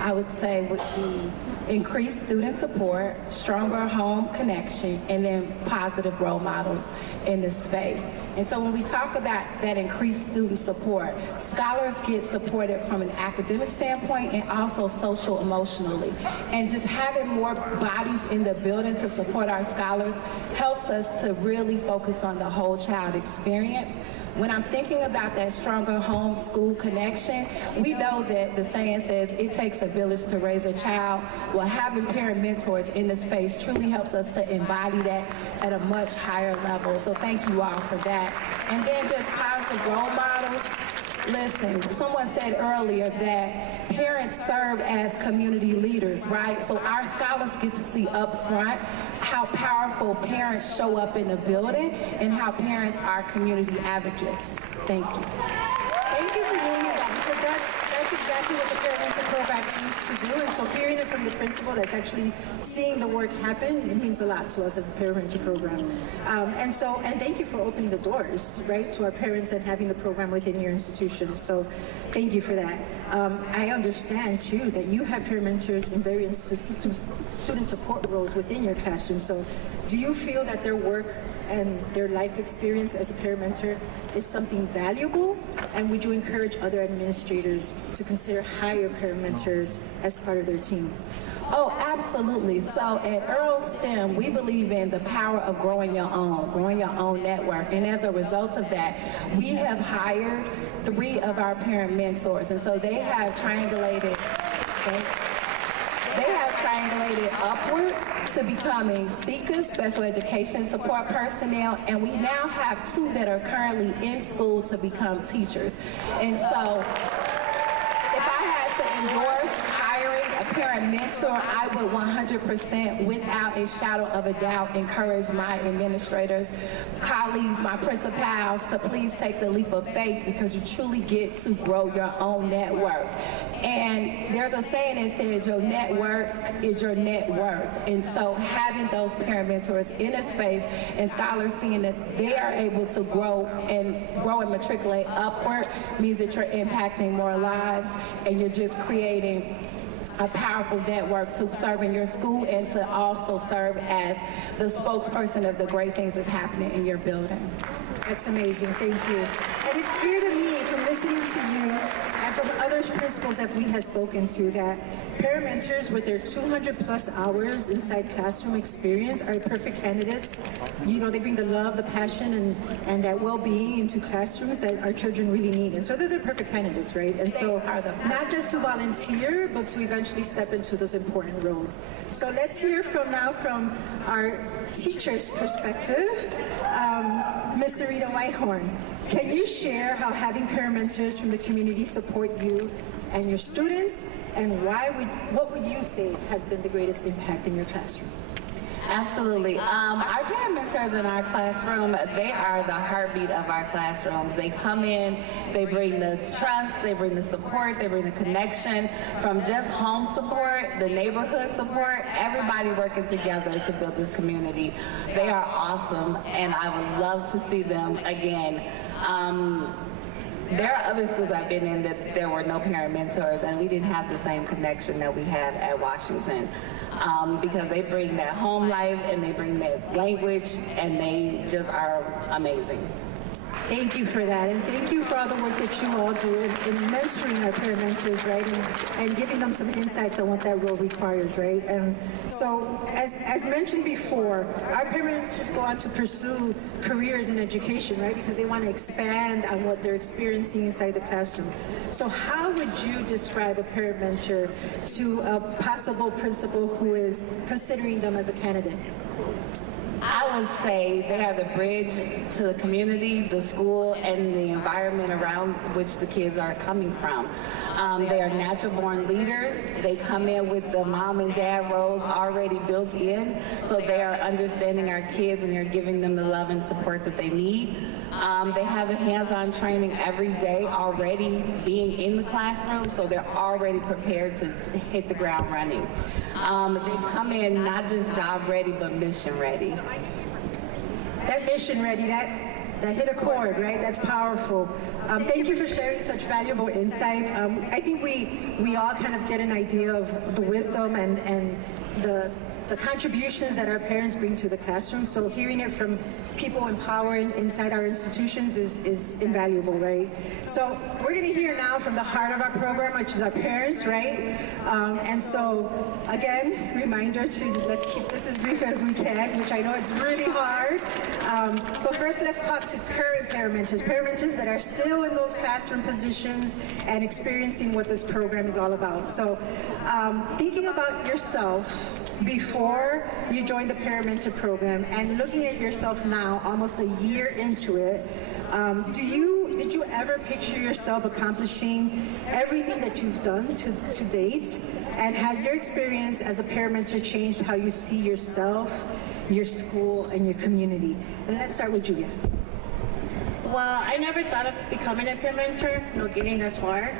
I would say would be increased student support, stronger home connection, and then positive role models in this space. And so when we talk about that increased student support, scholars get supported from an academic standpoint and also social emotionally. And just having more bodies in the building to support our scholars helps us to really focus on the whole child experience. When I'm thinking about that stronger home-school connection, we know that the saying says it takes a village to raise a child. Well, having parent mentors in the space truly helps us to embody that at a much higher level. So thank you all for that. And then just positive role models. Listen, someone said earlier that parents serve as community leaders, right? So our scholars get to see up front how powerful parents show up in the building and how parents are community advocates. Thank you. Thank you for naming that, because that's exactly what the Parent Mentor Program aims to do. And so hearing it from the principal that's actually seeing the work happen, it means a lot to us as the Parent Mentor Program. And thank you for opening the doors, right, to our parents and having the program within your institution. So thank you for that. I understand too that you have peer mentors in various student support roles within your classroom. So do you feel that their work and their life experience as a peer mentor is something valuable? And would you encourage other administrators to consider hire peer mentors as part of their team? Oh, absolutely. So at Earl STEM, we believe in the power of growing your own network. And as a result of that, we have hired 3 of our parent mentors. And so they have triangulated upward to becoming SEEKers, special education support personnel, and we now have 2 that are currently in school to become teachers. And so if I had to endorse hiring a parent mentor, I would 100% without a shadow of a doubt encourage my administrators, colleagues, my principals to please take the leap of faith, because you truly get to grow your own network. And there's a saying that says your network is your net worth. And so having those parent mentors in a space and scholars seeing that they are able to grow and matriculate upward means that you're impacting more lives and you're just creating a powerful network to serve in your school and to also serve as the spokesperson of the great things that's happening in your building. That's amazing, thank you. And it's clear to me from listening to you and from other principals that we have spoken to that parent mentors with their 200 plus hours inside classroom experience are perfect candidates. You know, they bring the love, the passion, and that well-being into classrooms that our children really need. And so they're the perfect candidates, right? And so not just to volunteer, but to eventually step into those important roles. So let's hear from our teacher's perspective. Ms. Sarita Whitehorn, can you share how having parent mentors from the community support you and your students, and what would you say has been the greatest impact in your classroom? Absolutely. Our parent mentors in our classroom, they are the heartbeat of our classrooms. They come in, they bring the trust, they bring the support, they bring the connection from just home support, the neighborhood support, everybody working together to build this community. They are awesome, and I would love to see them again. There are other schools I've been in that there were no parent mentors, and we didn't have the same connection that we have at Washington. Because they bring that home life and they bring that language, and they just are amazing. Thank you for that, and thank you for all the work that you all do in mentoring our parent mentors, right, and giving them some insights on what that role requires, right? And so, as mentioned before, our parent mentors go on to pursue careers in education, right, because they want to expand on what they're experiencing inside the classroom. So how would you describe a parent mentor to a possible principal who is considering them as a candidate? I would say they are the bridge to the community, the school, and the environment around which the kids are coming from. They are natural-born leaders. They come in with the mom and dad roles already built in, so they are understanding our kids and they're giving them the love and support that they need. They have the hands-on training every day already being in the classroom, so they're already prepared to hit the ground running. They come in not just job ready, but mission ready. That mission ready, that that hit a chord, right? That's powerful. Thank you for sharing such valuable insight. I think we all kind of get an idea of the wisdom and the contributions that our parents bring to the classroom. So hearing it from people empowering inside our institutions is invaluable, right? So we're going to hear now from the heart of our program, which is our parents, right? And so again, reminder to let's keep this as brief as we can, which I know it's really hard. But first, let's talk to current paramenters that are still in those classroom positions and experiencing what this program is all about. So thinking about yourself before you joined the Paramentor program and looking at yourself now, almost a year into it, did you ever picture yourself accomplishing everything that you've done to date? And has your experience as a Paramentor changed how you see yourself, your school, and your community? And let's start with Julia. Well, I never thought of becoming a peer mentor, getting this far.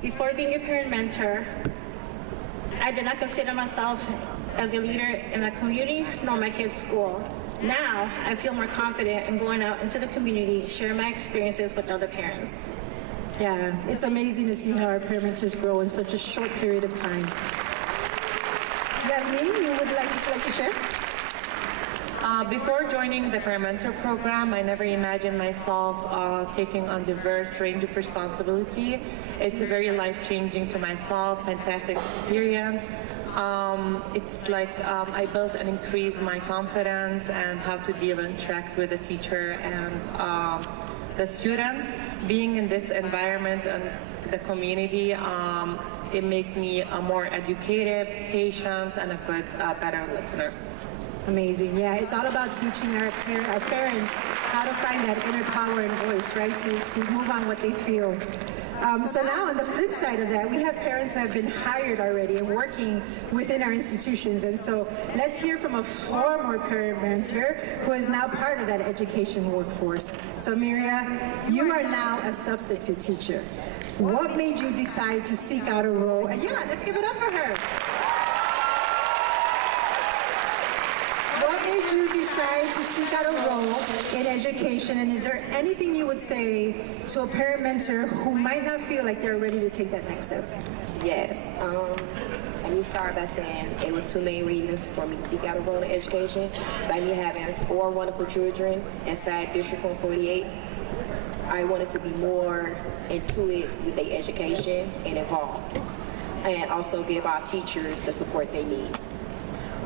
Before being a parent mentor, I did not consider myself as a leader in a community nor my kids' school. Now, I feel more confident in going out into the community, sharing my experiences with other parents. Yeah, it's amazing to see how our parent mentors grow in such a short period of time. Yasmin, you would like to share? Before joining the Paramentor program, I never imagined myself taking on diverse range of responsibility. It's a very life-changing to myself, fantastic experience. It's like I built and increased my confidence and how to deal and interact with the teacher and the students. Being in this environment and the community, it made me a more educated, patient, and a good, better listener. Amazing. Yeah, it's all about teaching our parents how to find that inner power and voice, right, to move on what they feel. So now on the flip side of that, we have parents who have been hired already and working within our institutions. And so let's hear from a former parent mentor who is now part of that education workforce. So Miria, you are now a substitute teacher. What made you decide to seek out a role? And yeah, let's give it up for her. What made you decide to seek out a role in education, and is there anything you would say to a parent mentor who might not feel like they're ready to take that next step? Yes. Let me start by saying it was two main reasons for me to seek out a role in education. By me having 4 wonderful children inside District 148, I wanted to be more into it with their education and involved, and also give our teachers the support they need.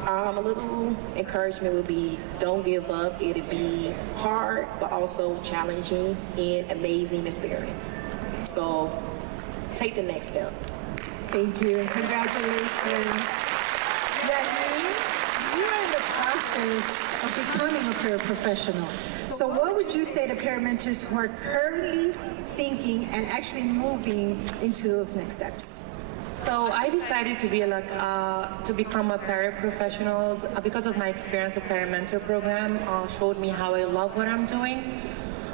A little encouragement would be, don't give up. It'll be hard, but also challenging and amazing experience. So take the next step. Thank you, and congratulations. Yasmin, you are in the process of becoming a paraprofessional. So what would you say to paramentors who are currently thinking and actually moving into those next steps? So I decided to be to become a paraprofessional because of my experience. A Paramentor program showed me how I love what I'm doing.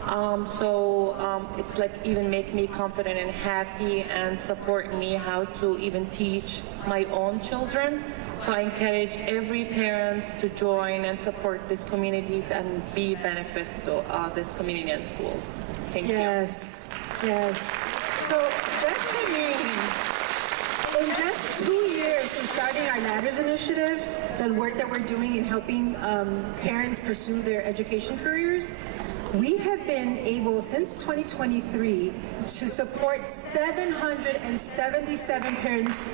It's like even make me confident and happy and support me how to even teach my own children. So I encourage every parent to join and support this community and be benefits to this community and schools. Thank you. Yes. So just to name, in just 2 years since starting our Ladders Initiative, the work that we're doing in helping parents pursue their education careers, we have been able, since 2023, to support 777 parents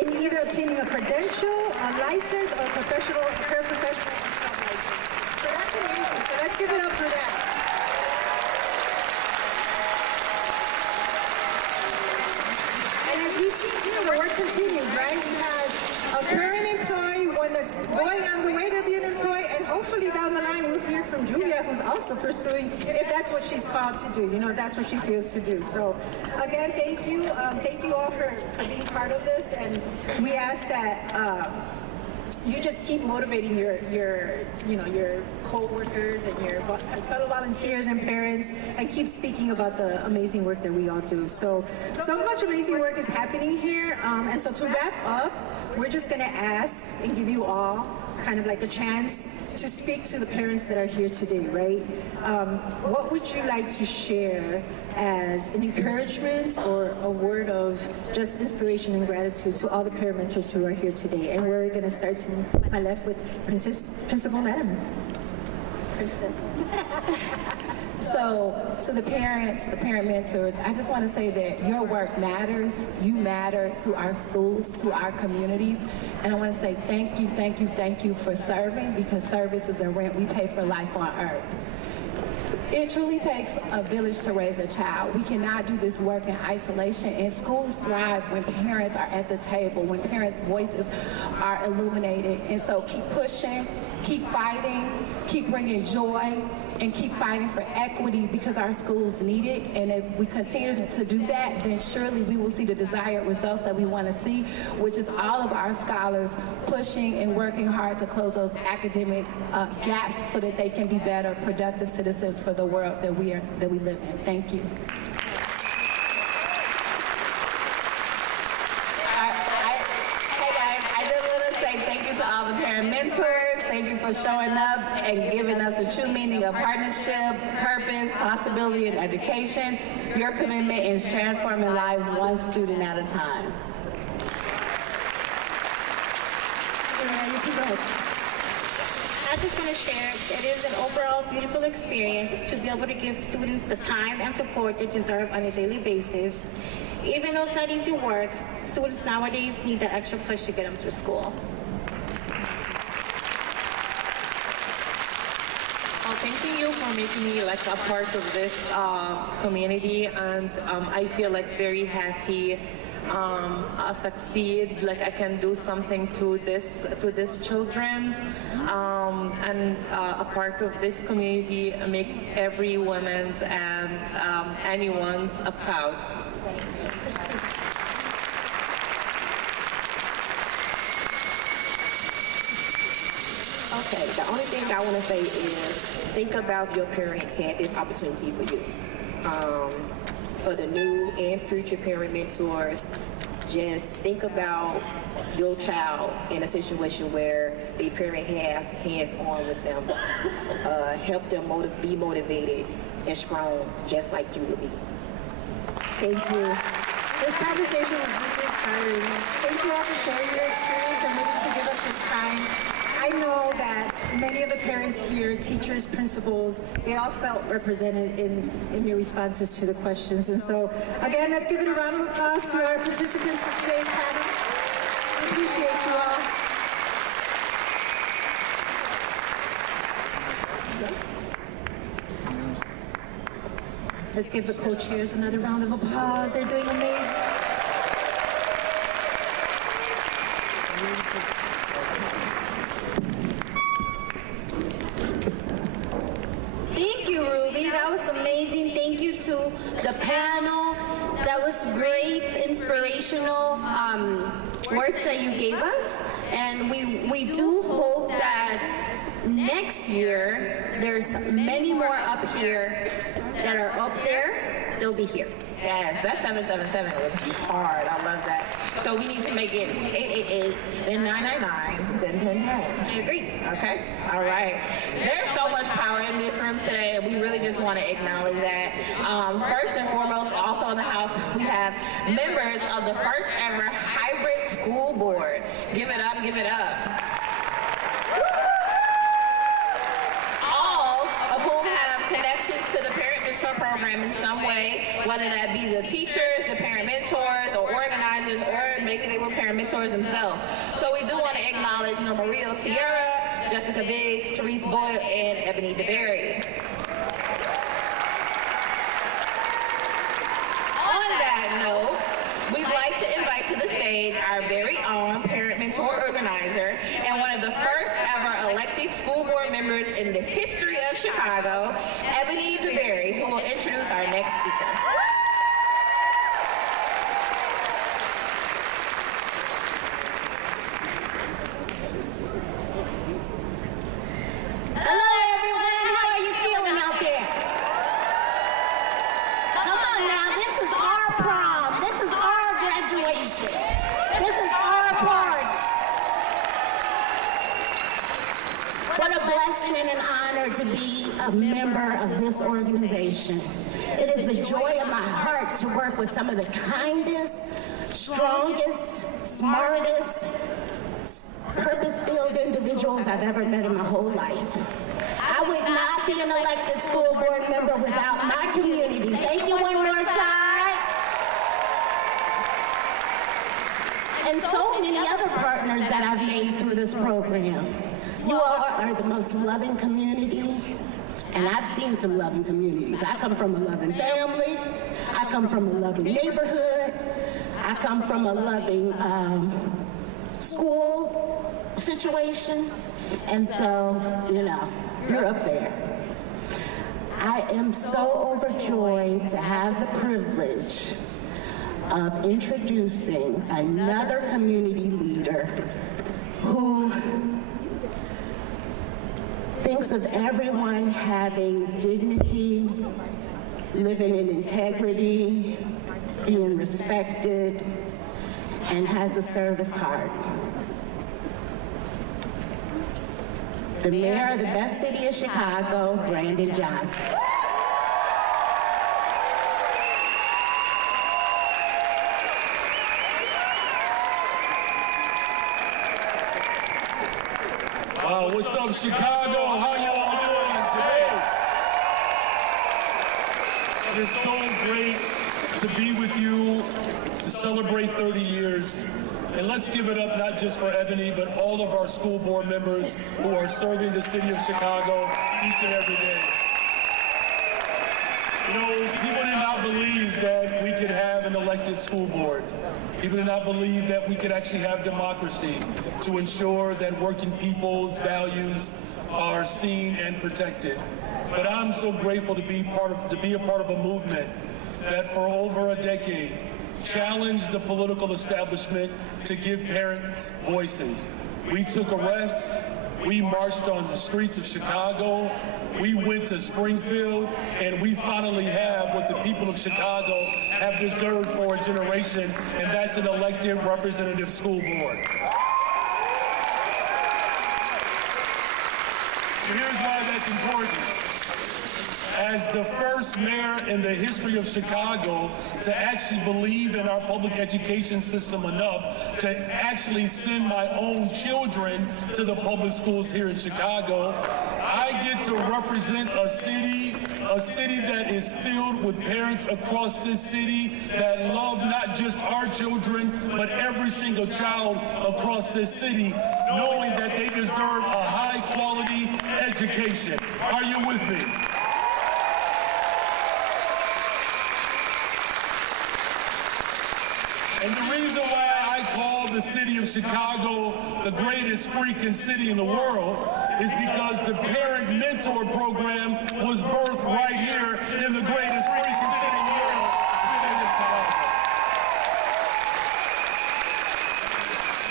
in either obtaining a credential, a license, or a paraprofessional sub-license. So that's amazing. So let's give it up for that. And as we see here, the work continues, right? We have a current employee, one that's going on the way to be an employee, and hopefully down the line we'll hear from Julia, who's also pursuing, if that's what she's called to do, if that's what she feels to do. So again, thank you all for being part of this, and we ask that you just keep motivating your co-workers and your fellow volunteers and parents, and keep speaking about the amazing work that we all do. So much amazing work is happening here. And so to wrap up, we're just going to ask and give you all kind of like a chance to speak to the parents that are here today, right? What would you like to share as an encouragement or a word of just inspiration and gratitude to all the parent mentors who are here today? And we're going to start to my left with Principal Madam. Princess. So to the parents, the parent mentors, I just want to say that your work matters. You matter to our schools, to our communities. And I want to say thank you, thank you, thank you for serving, because service is the rent we pay for life on earth. It truly takes a village to raise a child. We cannot do this work in isolation, and schools thrive when parents are at the table, when parents' voices are illuminated. And so keep pushing, keep fighting, keep bringing joy, and keep fighting for equity, because our schools need it. And if we continue to do that, then surely we will see the desired results that we want to see, which is all of our scholars pushing and working hard to close those academic gaps so that they can be better, productive citizens for the world that we live in. Thank you. Hey guys, I just want to say thank you to all the parent mentors. Thank you for showing up and giving us the true meaning of partnership, purpose, possibility, and education. Your commitment is transforming lives one student at a time. Yeah, you can go ahead. I just want to share, it is an overall beautiful experience to be able to give students the time and support they deserve on a daily basis. Even though it's not easy work, students nowadays need the extra push to get them through school. Well, thank you for making me like a part of this community, and I feel like very happy succeed, like I can do something to this children, and a part of this community, make every woman's and anyone's proud. Okay, the only thing I want to say is think about your parent had this opportunity for you. For the new and future parent mentors, just think about your child in a situation where the parent have hands-on with them. Help them be motivated and strong, just like you would be. Thank you. This conversation was really inspiring. Thank you all for sharing your experience and willing to give us this time. I know that many of the parents here, teachers, principals, they all felt represented in your responses to the questions. And so, again, let's give it a round of applause to our participants for today's panel. We appreciate you all. Let's give the co-chairs another round of applause. They're doing amazing. Thank you, Ruby. That was amazing. Thank you to the panel. That was great, inspirational words that you gave us. And we do hope that next year, there's many more up here that are up there. They'll be here. Yes, that 777 was hard. I love that. So we need to make it 888, then 999, then 1010. I agree. Okay? All right. There's so much power in this room today, and we really just want to acknowledge that. First and foremost, also in the house, we have members of the first ever hybrid school board. Give it up, give it up. All of whom have connections to the parent mentor program in some way, whether that be the teachers, the parent mentors, or organizers, or maybe they were parent mentors themselves. So we do want to acknowledge Maria Sierra, Jessica Biggs, Therese Boyle, and Ebony DeBerry. On that note, we'd like to invite to the stage our very own parent mentor organizer and one of the first ever elected school board members in the history of Chicago, Ebony DeBerry, who will introduce our next speaker. a member of this organization. It is the joy of my heart to work with some of the kindest, strongest, smartest, purpose-filled individuals I've ever met in my whole life. I would not be an elected school board member without my community. Thank you, One Northside. And so many other partners that I've made through this program. You all are the most loving community, and I've seen some loving communities. I come from a loving family. I come from a loving neighborhood. I come from a loving school situation. And so, you know, you're up there. I am so overjoyed to have the privilege of introducing another community leader who thinks of everyone having dignity, living in integrity, being respected, and has a service heart. The mayor of the best city of Chicago, Brandon Johnson. What's up, Chicago? How you all doing today? It is so great to be with you to celebrate 30 years. And let's give it up not just for Ebony, but all of our school board members who are serving the city of Chicago each and every day. You know, people did not believe that we could have an elected school board. People did not believe that we could actually have democracy to ensure that working people's values are seen and protected. But I'm so grateful to be a part of a movement that for over a decade challenged the political establishment to give parents voices. We took arrests. We marched on the streets of Chicago. We went to Springfield, and we finally have what the people of Chicago have deserved for a generation, and that's an elected representative school board. And here's why that's important. As the first mayor in the history of Chicago to actually believe in our public education system enough to actually send my own children to the public schools here in Chicago, I get to represent a city that is filled with parents across this city that love not just our children, but every single child across this city, knowing that they deserve a high quality education. Are you with me? And the reason why I call the city of Chicago the greatest freaking city in the world is because the Parent Mentor Program was birthed right here in the greatest freaking city in the world, the city of Chicago.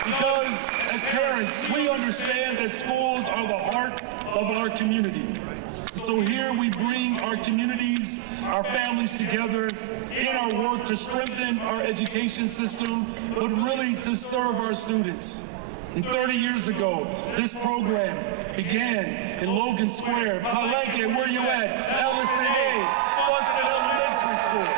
Because as parents, we understand that schools are the heart of our community. So here we bring our communities, our families together in our work to strengthen our education system, but really to serve our students. And 30 years ago, this program began in Logan Square, Palenque, where you at? LSA, Funston Elementary School.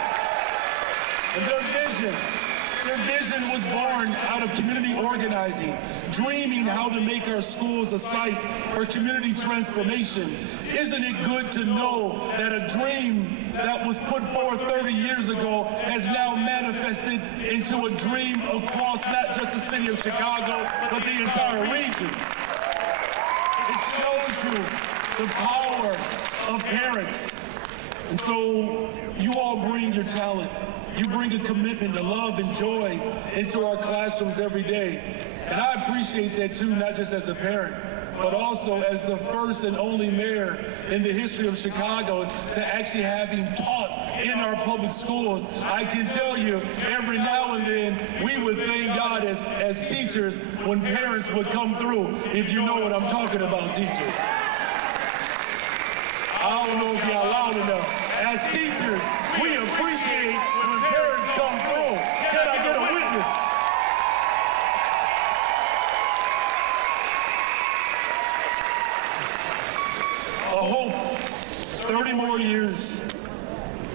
And their vision was born out of community organizing, dreaming how to make our schools a site for community transformation. Isn't it good to know that a dream that was put forth 30 years ago has now manifested into a dream across not just the city of Chicago, but the entire region? It shows you the power of parents. And so you all bring your talent. You bring a commitment to love and joy into our classrooms every day. And I appreciate that too, not just as a parent, but also as the first and only mayor in the history of Chicago to actually having taught in our public schools. I can tell you, every now and then, we would thank God as teachers when parents would come through, if you know what I'm talking about, teachers. I don't know if y'all loud enough. As teachers, we appreciate when parents come through. Can I get a witness? A years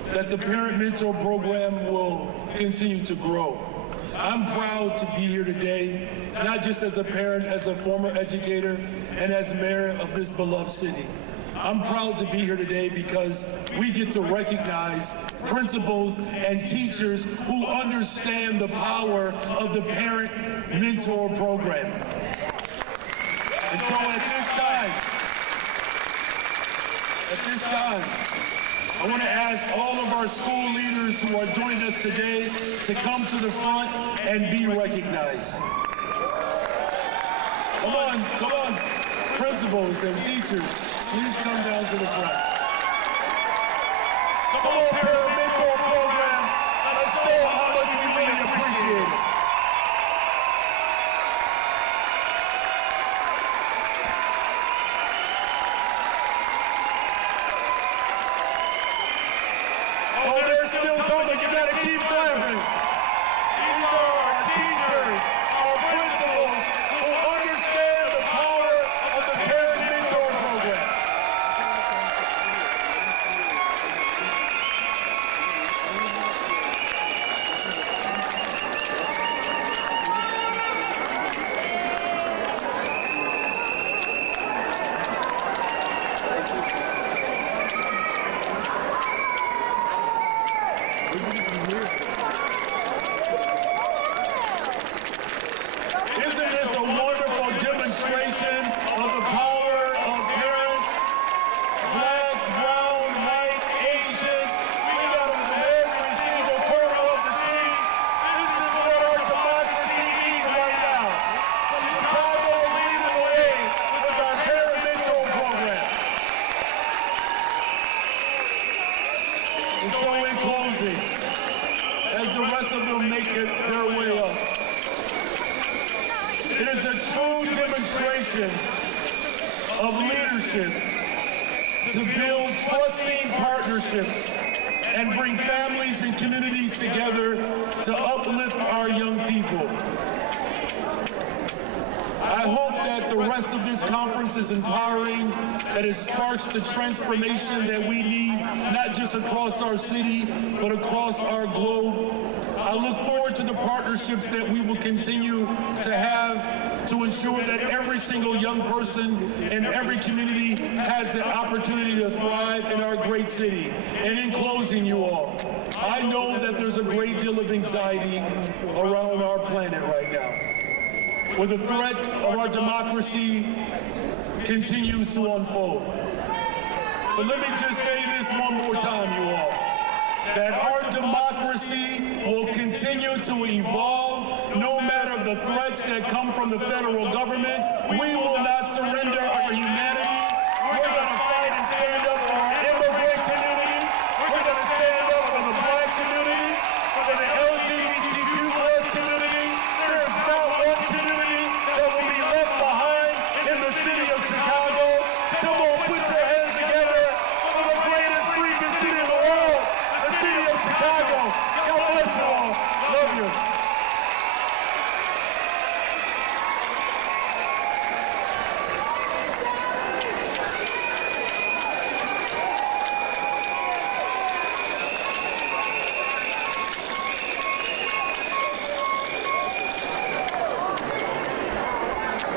that the Parent Mentor Program will continue to grow. I'm proud to be here today, not just as a parent, as a former educator, and as mayor of this beloved city. I'm proud to be here today because we get to recognize principals and teachers who understand the power of the Parent Mentor Program. And so at this time, I want to ask all of our school leaders who are joining us today to come to the front and be recognized. Come on, principals and teachers, please come down to the front. Come on, Parent Mentor Program, let's show how much we really appreciate it. Oh, they're still coming. You gotta keep clapping. These are our teachers, our principals, who understand the power of the Parent Mentor Program. Isn't this a wonderful demonstration of the power of parents? Black, brown, white, Asian. We got them from every single corner of the city. This is what our democracy needs right now. Chicago is leading the way with our Parent Mentor Program. And so in closing, as the rest of them make their way up, it is a true demonstration of leadership to build trusting partnerships and bring families and communities together to uplift our young people. I hope that the rest of this conference is empowering, that it sparks the transformation that we need, not just across our city, but across our globe. I look forward to the partnerships that we will continue to have to ensure that every single young person in every community has the opportunity to thrive in our great city. And in closing, you all, I know that there's a great deal of anxiety around our planet right now, where the threat of our democracy continues to unfold. But let me just say this one more time, you all, that our democracy will continue to evolve no matter the threats that come from the federal government. We will not surrender our humanity. We're going to fight and stand up for our immigrant community. We're going to stand up for the Black community, for the LGBTQ+ community. There is not one community that will be left behind in the city of Chicago. Come on, put your hands together for the greatest freaking city in the world, the city of Chicago. God bless you all. Love you.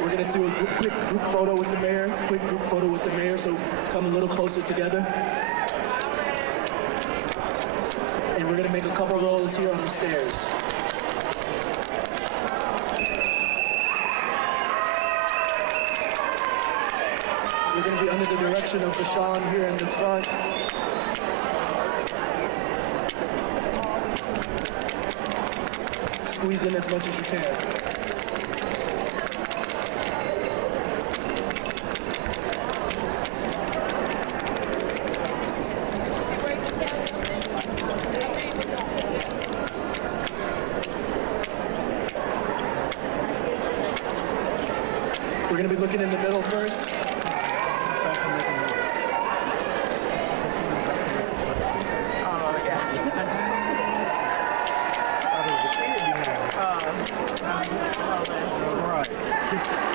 We're going to do a quick group photo with the mayor, so come a little closer together. And we're going to make a couple rows here on the stairs. We're going to be under the direction of Bashan here in the front. Squeeze in as much as you can. We're going to be looking in the middle first. Right.